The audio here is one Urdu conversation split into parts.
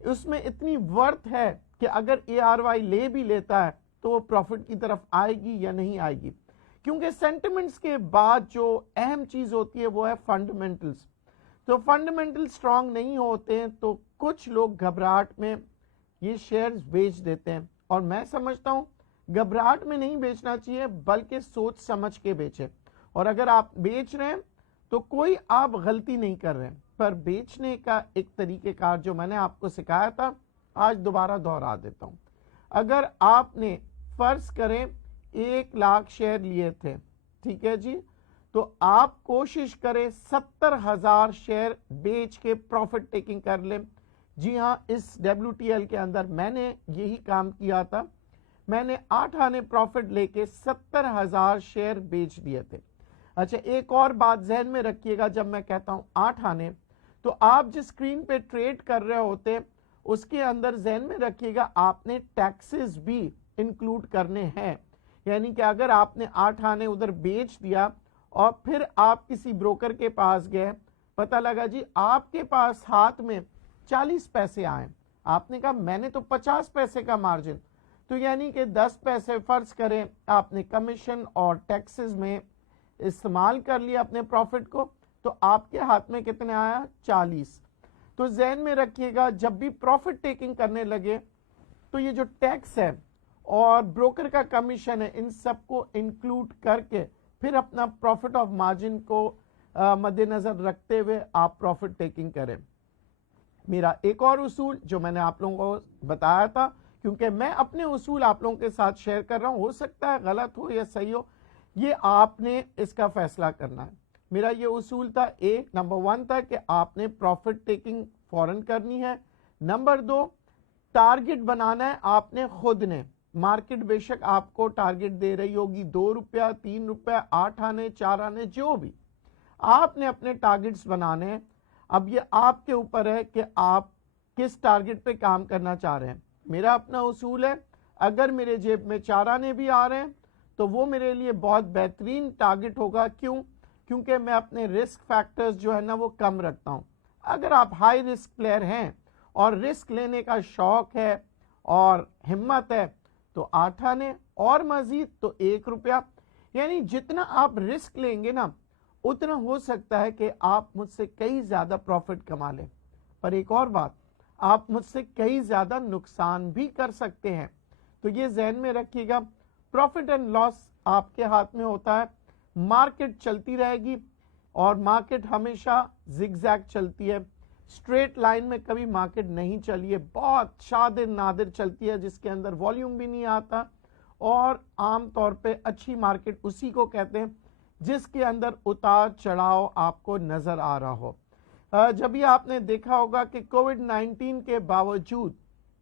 اس میں اتنی ورتھ ہے کہ اگر ARY لے بھی لیتا ہے تو وہ پروفٹ کی طرف آئے گی یا نہیں آئے گی. کیونکہ سینٹیمنٹس کے بعد جو اہم چیز ہوتی ہے وہ ہے فنڈامنٹلز. تو فنڈامنٹل سٹرونگ نہیں ہوتے ہیں تو کچھ لوگ گھبراہٹ میں یہ شیئرز بیچ دیتے ہیں, اور میں سمجھتا ہوں گھبراہٹ میں نہیں بیچنا چاہیے بلکہ سوچ سمجھ کے بیچیں. اور اگر آپ بیچ رہے ہیں تو کوئی آپ غلطی نہیں کر رہے ہیں, پر بیچنے کا ایک طریقہ کار جو میں نے آپ کو سکھایا تھا آج دوبارہ دہرا دیتا ہوں. اگر آپ نے فرض کریں 1,00,000 شیئر لیے تھے, ٹھیک ہے جی, تو آپ کوشش کریں 70,000 شیئر بیچ کے پروفٹ ٹیکنگ کر لیں. جی ہاں, اس WTL کے اندر میں نے یہی کام کیا تھا. میں نے 8 آنے پروفٹ لے کے 70,000 شیئر بیچ دیے تھے. اچھا, ایک اور بات ذہن میں رکھیے گا, جب میں کہتا ہوں 8 آنے تو آپ جس اسکرین پہ ٹریڈ کر رہے ہوتے اس کے اندر ذہن میں رکھیے گا آپ نے ٹیکسز بھی انکلوڈ کرنے ہیں. یعنی کہ اگر آپ نے 8 آنے ادھر بیچ دیا اور پھر آپ کسی بروکر کے پاس گئے, پتہ لگا جی آپ کے پاس ہاتھ میں 40 پیسے آئے, آپ نے کہا میں نے تو 50 پیسے کا مارجن, تو یعنی کہ 10 پیسے فرض کریں آپ نے کمیشن اور ٹیکسز میں استعمال کر لیا اپنے پروفٹ کو, تو آپ کے ہاتھ میں کتنے آیا 40. تو ذہن میں رکھیے گا جب بھی پروفٹ ٹیکنگ کرنے لگے تو یہ جو ٹیکس ہے اور بروکر کا کمیشن ہے ان سب کو انکلوڈ کر کے پھر اپنا پروفٹ آف مارجن کو مد نظر رکھتے ہوئے آپ پروفٹ ٹیکنگ کریں. میرا ایک اور اصول جو میں نے آپ لوگوں کو بتایا تھا, کیونکہ میں اپنے اصول آپ لوگوں کے ساتھ شیئر کر رہا ہوں, ہو سکتا ہے غلط ہو یا صحیح ہو, یہ آپ نے اس کا فیصلہ کرنا ہے. میرا یہ اصول تھا, نمبر 1 تھا کہ آپ نے پروفٹ ٹیکنگ فوراً کرنی ہے. نمبر 2, ٹارگٹ بنانا ہے آپ نے خود نے. مارکیٹ بے شک آپ کو ٹارگٹ دے رہی ہوگی 2 روپیہ 3 روپیہ 8 آنے 4 آنے جو بھی, آپ نے اپنے ٹارگٹس بنانے ہیں. اب یہ آپ کے اوپر ہے کہ آپ کس ٹارگٹ پہ کام کرنا چاہ رہے ہیں. میرا اپنا اصول ہے, اگر میرے جیب میں 4 آنے بھی آ رہے ہیں تو وہ میرے لیے بہت بہترین ٹارگٹ ہوگا. کیونکہ میں اپنے رسک فیکٹرز جو ہے نا وہ کم رکھتا ہوں. اگر آپ ہائی رسک پلیئر ہیں اور رسک لینے کا شوق ہے اور ہمت ہے تو 8 آنے اور مزید تو 1 روپیہ. یعنی جتنا آپ رسک لیں گے نا اتنا ہو سکتا ہے کہ آپ مجھ سے کئی زیادہ پروفٹ کما لیں. پر ایک اور بات, آپ مجھ سے کئی زیادہ نقصان بھی کر سکتے ہیں. تو یہ ذہن میں رکھیے گا, پروفٹ اینڈ لاس آپ کے ہاتھ میں ہوتا ہے. مارکیٹ چلتی رہے گی اور مارکیٹ ہمیشہ زگ زیگ چلتی ہے, اسٹریٹ لائن میں کبھی مارکیٹ نہیں چلی ہے. بہت شادر نادر چلتی ہے جس کے اندر والیوم بھی نہیں آتا, اور عام طور پہ اچھی مارکیٹ اسی کو کہتے ہیں جس کے اندر اتار چڑھاؤ آپ کو نظر آ رہا ہو. جب یہ آپ نے دیکھا ہوگا کہ کووڈ-19 کے باوجود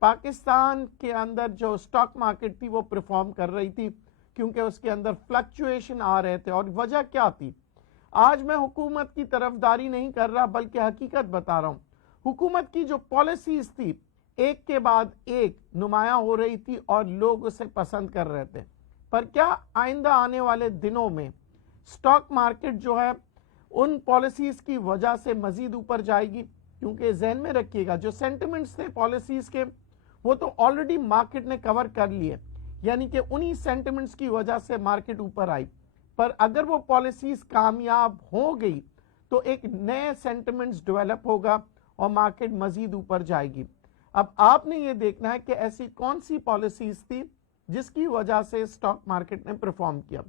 پاکستان کے اندر جو سٹاک مارکیٹ تھی وہ پرفارم کر رہی تھی, کیونکہ اس کے اندر فلکچویشن آ رہے تھے. اور وجہ کیا تھی؟ آج میں حکومت کی طرفداری نہیں کر رہا بلکہ حقیقت بتا رہا ہوں. حکومت کی جو پالیسیز تھی ایک کے بعد ایک نمایاں ہو رہی تھی اور لوگ اسے پسند کر رہے تھے. پر کیا آئندہ آنے والے دنوں میں سٹاک مارکیٹ جو ہے ان پالیسیز کی وجہ سے مزید اوپر جائے گی؟ کیونکہ ذہن میں رکھیے گا جو سینٹیمنٹس تھے پالیسیز کے وہ تو آلریڈی مارکیٹ نے کور کر لیے, یعنی کہ انہی سینٹیمنٹس کی وجہ سے مارکیٹ اوپر آئی. پر اگر وہ پالیسیز کامیاب ہو گئی تو ایک نئے سینٹیمنٹس ڈیولپ ہوگا اور مارکیٹ مزید اوپر جائے گی. اب آپ نے یہ دیکھنا ہے کہ ایسی کون سی پالیسیز تھی جس کی وجہ سے سٹاک مارکیٹ نے پرفارم کیا.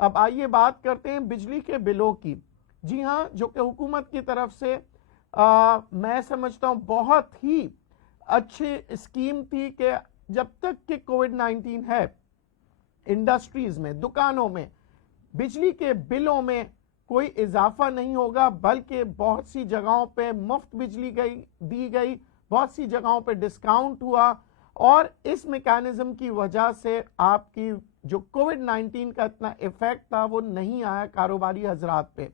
اب آئیے بات کرتے ہیں بجلی کے بلوں کی. جی ہاں, جو کہ حکومت کی طرف سے میں سمجھتا ہوں بہت ہی اچھی اسکیم تھی کہ جب تک کہ کووڈ-19 ہے انڈسٹریز میں, دکانوں میں بجلی کے بلوں میں کوئی اضافہ نہیں ہوگا, بلکہ بہت سی جگہوں پہ مفت بجلی دی گئی, بہت سی جگہوں پہ ڈسکاؤنٹ ہوا, اور اس میکانزم کی وجہ سے آپ کی جو کووڈ-19 کا اتنا ایفیکٹ تھا وہ نہیں آیا کاروباری حضرات پہ.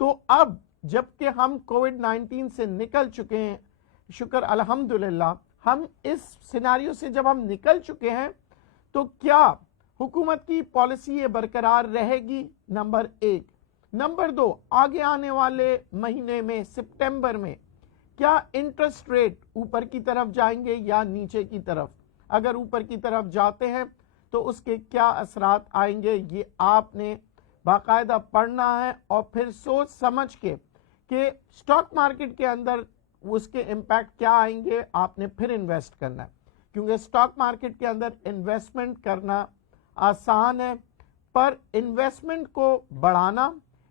تو اب جب کہ ہم کووڈ-19 سے نکل چکے ہیں, شکر الحمدللہ, ہم اس سیناریو سے جب ہم نکل چکے ہیں تو کیا حکومت کی پالیسی یہ برقرار رہے گی؟ نمبر 1. نمبر 2, آگے آنے والے مہینے میں سپٹمبر میں کیا انٹرسٹ ریٹ اوپر کی طرف جائیں گے یا نیچے کی طرف؟ اگر اوپر کی طرف جاتے ہیں تو اس کے کیا اثرات آئیں گے، یہ آپ نے باقاعدہ پڑھنا ہے اور پھر سوچ سمجھ کے کہ سٹاک مارکیٹ کے اندر اس کے امپیکٹ کیا آئیں گے، آپ نے پھر انویسٹ کرنا ہے. کیونکہ سٹاک مارکیٹ کے اندر انویسٹمنٹ کرنا آسان ہے، پر انویسٹمنٹ کو بڑھانا،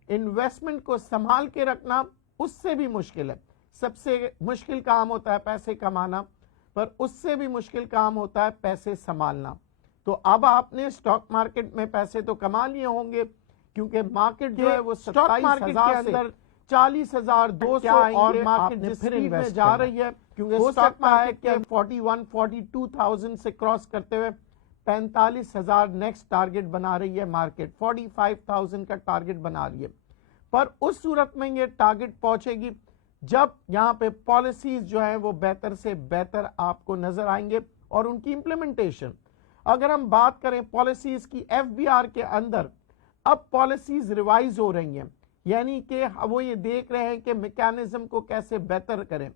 انویسٹمنٹ کو سنبھال کے رکھنا اس سے بھی مشکل ہے. سب سے مشکل کام ہوتا ہے پیسے کمانا، پر اس سے بھی مشکل کام ہوتا ہے پیسے سنبھالنا. تو اب آپ نے سٹاک مارکیٹ میں پیسے تو کما لیے ہوں گے، کیونکہ مارکیٹ جو ہے وہ 27,000 کے اندر 40,200 اور مارکیٹ جس سپیڈ میں جا رہی ہے، کیونکہ ہو سکتا ہے کہ 41-42,000 سے کراس کرتے ہوئے 45,000 نیکسٹ ٹارگٹ بنا رہی ہے مارکیٹ، 45,000 کا ٹارگٹ بنا رہی ہے. پر اس صورت میں یہ ٹارگٹ پہنچے گی جب یہاں پہ پالیسیز جو ہیں وہ بہتر سے بہتر آپ کو نظر آئیں گے اور ان کی امپلیمنٹیشن. اگر ہم بات کریں پالیسیز کی، ایف بی آر کے اندر اب پالیسیز ریوائز ہو رہی ہیں، یعنی کہ وہ یہ دیکھ رہے ہیں کہ میکانزم کو کیسے بہتر کریں،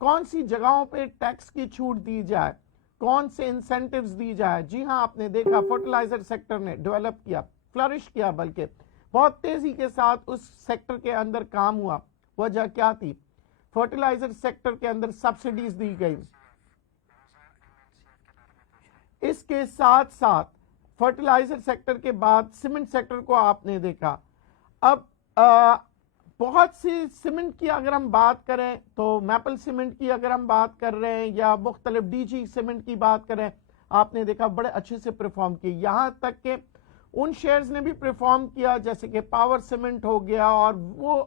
کون سی جگہوں پہ ٹیکس کی چھوٹ دی جائے، کون سے انسینٹیوز دی جائے. جی ہاں، آپ نے دیکھا فرٹیلائزر سیکٹر نے ڈیولپ کیا، فلرش کیا، بلکہ بہت تیزی کے ساتھ اس سیکٹر کے اندر کام ہوا. وجہ کیا تھی؟ فرٹیلائزر سیکٹر کے اندر سبسڈیز دی گئی. اس کے ساتھ ساتھ فرٹیلائزر سیکٹر کے بعد سیمنٹ سیکٹر کو آپ نے دیکھا. اب بہت سی سیمنٹ کی اگر ہم بات کریں تو میپل سیمنٹ کی اگر ہم بات کر رہے ہیں یا مختلف ڈی جی سیمنٹ کی بات کریں، آپ نے دیکھا بڑے اچھے سے پرفارم کی. یہاں تک کہ ان شیئرز نے بھی پرفارم کیا جیسے کہ پاور سیمنٹ ہو گیا، اور وہ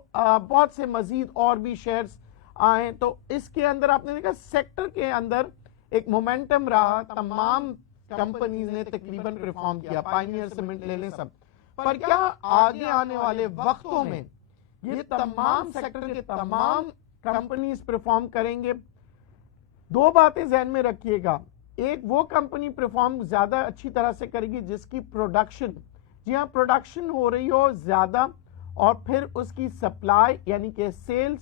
بہت سے مزید اور بھی شیئرز آئیں. تو اس کے اندر آپ نے دیکھا سیکٹر کے اندر ایک مومنٹم رہا، تمام کمپنیز نے تقریباً پرفارم کیا، پائنیئر سیمنٹ لے لیں سب. پر کیا آگے آنے والے وقتوں میں یہ تمام سیکٹر کے تمام کمپنیز پرفارم کریں گے؟ دو باتیں ذہن میں رکھیے گا. ایک وہ کمپنی پرفارم زیادہ اچھی طرح سے کرے گی جس کی پروڈکشن، جی ہاں، پروڈکشن ہو رہی ہو زیادہ، اور پھر اس کی سپلائی یعنی کہ سیلز.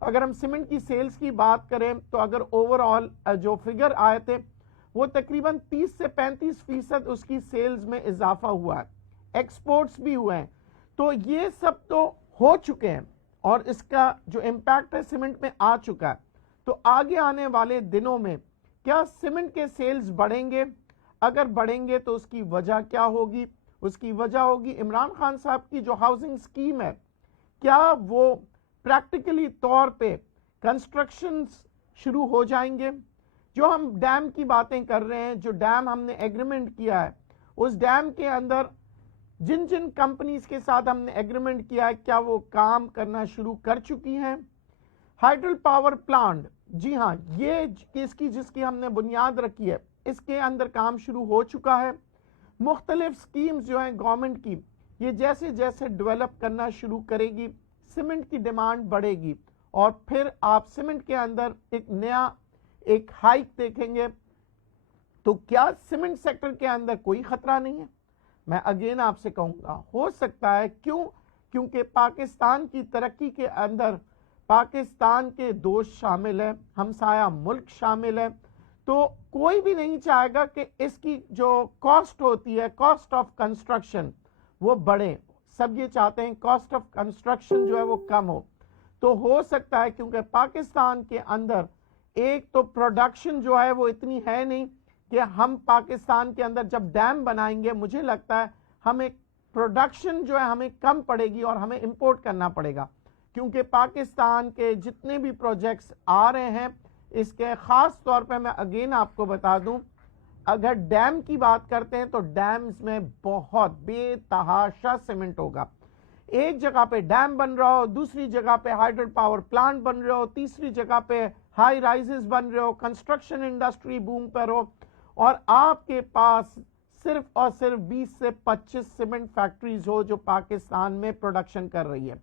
اگر ہم سیمنٹ کی سیلز کی بات کریں تو اگر اوورآل جو فگر آئے تھے وہ تقریباً 30 سے 35% اس کی سیلز میں اضافہ ہوا ہے، ایکسپورٹس بھی ہوئے ہیں. تو یہ سب تو ہو چکے ہیں اور اس کا جو امپیکٹ ہے سیمنٹ میں آ چکا ہے. تو آگے آنے والے دنوں میں کیا سیمنٹ کے سیلز بڑھیں گے؟ اگر بڑھیں گے تو اس کی وجہ کیا ہوگی؟ اس کی وجہ ہوگی عمران خان صاحب کی جو ہاؤسنگ سکیم ہے، کیا وہ پریکٹیکلی طور پہ کنسٹرکشنز شروع ہو جائیں گے؟ جو ہم ڈیم کی باتیں کر رہے ہیں، جو ڈیم ہم نے ایگریمنٹ کیا ہے، اس ڈیم کے اندر جن جن کمپنیز کے ساتھ ہم نے ایگریمنٹ کیا ہے کیا وہ کام کرنا شروع کر چکی ہیں؟ ہائیڈل پاور پلانٹ، جی ہاں، یہ جس کی ہم نے بنیاد رکھی ہے اس کے اندر کام شروع ہو چکا ہے. مختلف سکیمز جو ہیں گورنمنٹ کی، یہ جیسے جیسے ڈیولپ کرنا شروع کرے گی سیمنٹ کی ڈیمانڈ بڑھے گی، اور پھر آپ سیمنٹ کے اندر ایک نیا ایک ہائیک دیکھیں گے. تو کیا سیمنٹ سیکٹر کے اندر کوئی خطرہ نہیں ہے؟ میں اگین آپ سے کہوں گا ہو سکتا ہے. کیوں؟ کیونکہ پاکستان کی ترقی کے اندر پاکستان کے دوست شامل ہیں، ہمسایہ ملک شامل ہے. تو کوئی بھی نہیں چاہے گا کہ اس کی جو کاسٹ ہوتی ہے، کاسٹ آف کنسٹرکشن، وہ بڑھے. سب یہ چاہتے ہیں کاسٹ آف کنسٹرکشن جو ہے وہ کم ہو. تو ہو سکتا ہے کیونکہ پاکستان کے اندر ایک تو پروڈکشن جو ہے وہ اتنی ہے نہیں کہ ہم پاکستان کے اندر جب ڈیم بنائیں گے، مجھے لگتا ہے ہمیں پروڈکشن جو ہے ہمیں کم پڑے گی اور ہمیں امپورٹ کرنا پڑے گا. کیونکہ پاکستان کے جتنے بھی پروجیکٹس آ رہے ہیں، اس کے خاص طور پہ میں اگین آپ کو بتا دوں، اگر ڈیم کی بات کرتے ہیں تو ڈیمز میں بہت بے تحاشا سیمنٹ ہوگا. ایک جگہ پہ ڈیم بن رہا ہو، دوسری جگہ پہ ہائیڈل پاور پلانٹ بن رہے ہو، تیسری جگہ پہ ہائی رائزز بن رہے ہو، کنسٹرکشن انڈسٹری بوم پر ہو، اور آپ کے پاس صرف اور صرف 20 سے 25 سیمنٹ فیکٹریز ہو جو پاکستان میں پروڈکشن کر رہی ہے.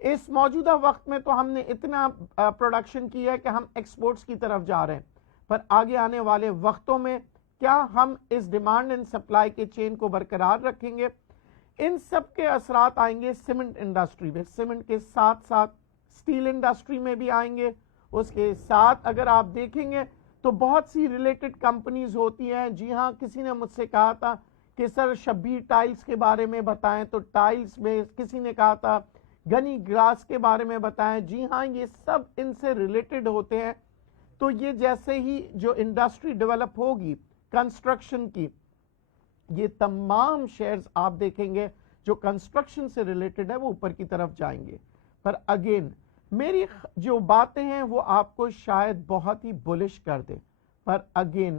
اس موجودہ وقت میں تو ہم نے اتنا پروڈکشن کی ہے کہ ہم ایکسپورٹس کی طرف جا رہے ہیں. پر آگے آنے والے وقتوں میں کیا ہم اس ڈیمانڈ اینڈ سپلائی کے چین کو برقرار رکھیں گے؟ ان سب کے اثرات آئیں گے سیمنٹ انڈسٹری میں. سیمنٹ کے ساتھ ساتھ سٹیل انڈسٹری میں بھی آئیں گے، اس کے ساتھ اگر آپ دیکھیں گے تو بہت سی ریلیٹڈ کمپنیز ہوتی ہیں. جی ہاں, کسی نے مجھ سے کہا تھا کہ سر شبیر ٹائلز کے بارے میں بتائیں, تو ٹائلز میں کسی نے کہا تھا گنی گراس کے بارے میں بتائیں. جی ہاں, یہ سب ان سے ریلیٹڈ ہوتے ہیں. تو یہ جیسے ہی جو انڈسٹری ڈیولپ ہوگی کنسٹرکشن کی, یہ تمام شیئرز آپ دیکھیں گے جو کنسٹرکشن سے ریلیٹڈ ہے وہ اوپر کی طرف جائیں گے. پر اگین میری جو باتیں ہیں وہ آپ کو شاید بہت ہی بلش کر دیں, پر اگین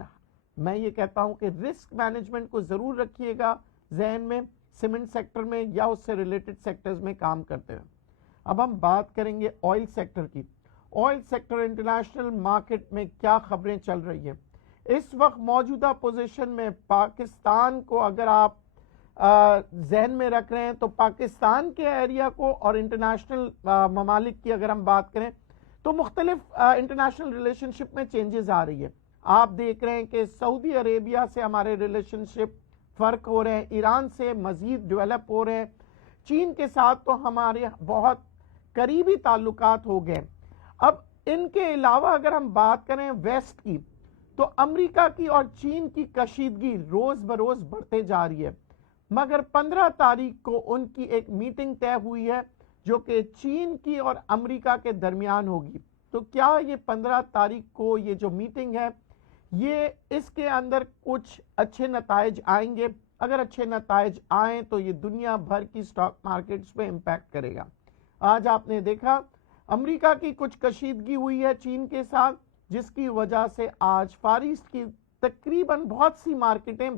میں یہ کہتا ہوں کہ رسک مینجمنٹ کو ضرور رکھیے گا ذہن میں, سیمنٹ سیکٹر میں یا اس سے ریلیٹڈ سیکٹرز میں کام کرتے ہیں. اب ہم بات کریں گے آئل سیکٹر کی. آئل سیکٹر انٹرنیشنل مارکیٹ میں کیا خبریں چل رہی ہیں اس وقت موجودہ پوزیشن میں؟ پاکستان کو اگر آپ ذہن میں رکھ رہے ہیں تو پاکستان کے ایریا کو اور انٹرنیشنل ممالک کی اگر ہم بات کریں تو مختلف انٹرنیشنل ریلیشن شپ میں چینجز آ رہی ہے. آپ دیکھ رہے ہیں کہ سعودی عربیہ سے ہمارے ریلیشن شپ فرق ہو رہے ہیں, ایران سے مزید ڈیولپ ہو رہے ہیں, چین کے ساتھ تو ہمارے بہت قریبی تعلقات ہو گئے. اب ان کے علاوہ اگر ہم بات کریں ویسٹ کی تو امریکہ کی اور چین کی کشیدگی روز بروز بڑھتے جا رہی ہے, مگر 15 تاریخ کو ان کی ایک میٹنگ طے ہوئی ہے جو کہ چین کی اور امریکہ کے درمیان ہوگی. تو کیا یہ 15 تاریخ کو یہ جو میٹنگ ہے یہ اس کے اندر کچھ اچھے نتائج آئیں گے؟ اگر اچھے نتائج آئیں تو یہ دنیا بھر کی سٹاک مارکیٹس پہ امپیکٹ کرے گا. آج آپ نے دیکھا امریکہ کی کچھ کشیدگی ہوئی ہے چین کے ساتھ, جس کی وجہ سے آج فار ایسٹ کی تقریباً بہت سی مارکیٹیں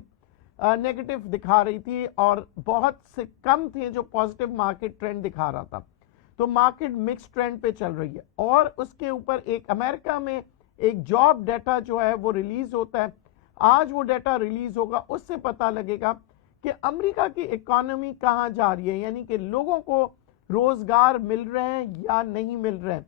نیگیٹو دکھا رہی تھی اور بہت سے کم تھے جو پازیٹیو مارکیٹ ٹرینڈ دکھا رہا تھا. تو مارکیٹ مکس ٹرینڈ پہ چل رہی ہے. اور اس کے اوپر ایک امریکہ میں ایک جاب ڈیٹا جو ہے وہ ریلیز ہوتا ہے. آج وہ ڈیٹا ریلیز ہوگا, اس سے پتہ لگے گا کہ امریکہ کی اکانومی کہاں جا رہی ہے, یعنی کہ لوگوں کو روزگار مل رہے ہیں یا نہیں مل رہے ہیں.